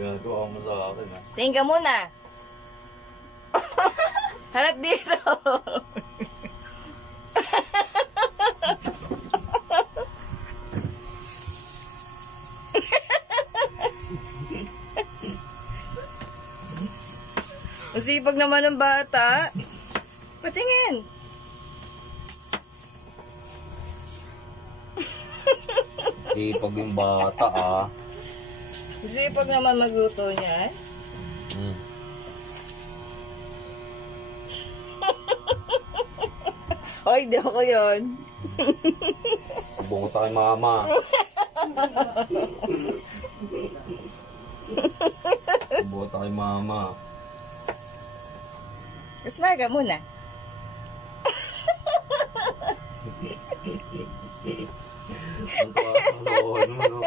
ginagawa mo sa akin, ha? Tingin ka muna. Harap dito. Masipag naman ng bata. Patingin. Sipag yung bata, ah. Masipag naman magluto niya, eh. Hoy, di ako yun. Bungot kay mama. Bungot kay mama. Kasma ka muna. Ang tawa, ano,